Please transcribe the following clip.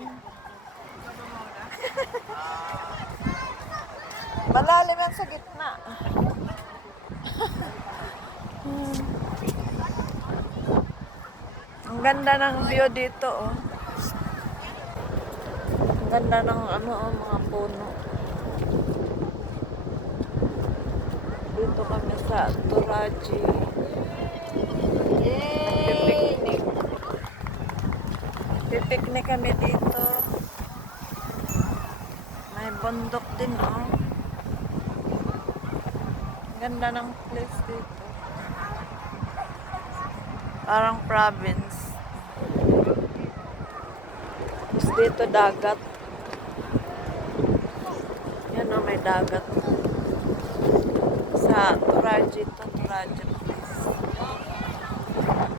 yan. Malalim yan sa gitna. Ang ganda ng view dito, oh. Ang ganda ng mga puno. Dito kami sa Turaji. Pipiknik. Pipiknik kami dito. May bundok din, oh. Ang ganda ng place dito. Parang province. Tapos dito dagat. Yan, oh, may dagat. Sa Turaji to, Turaji.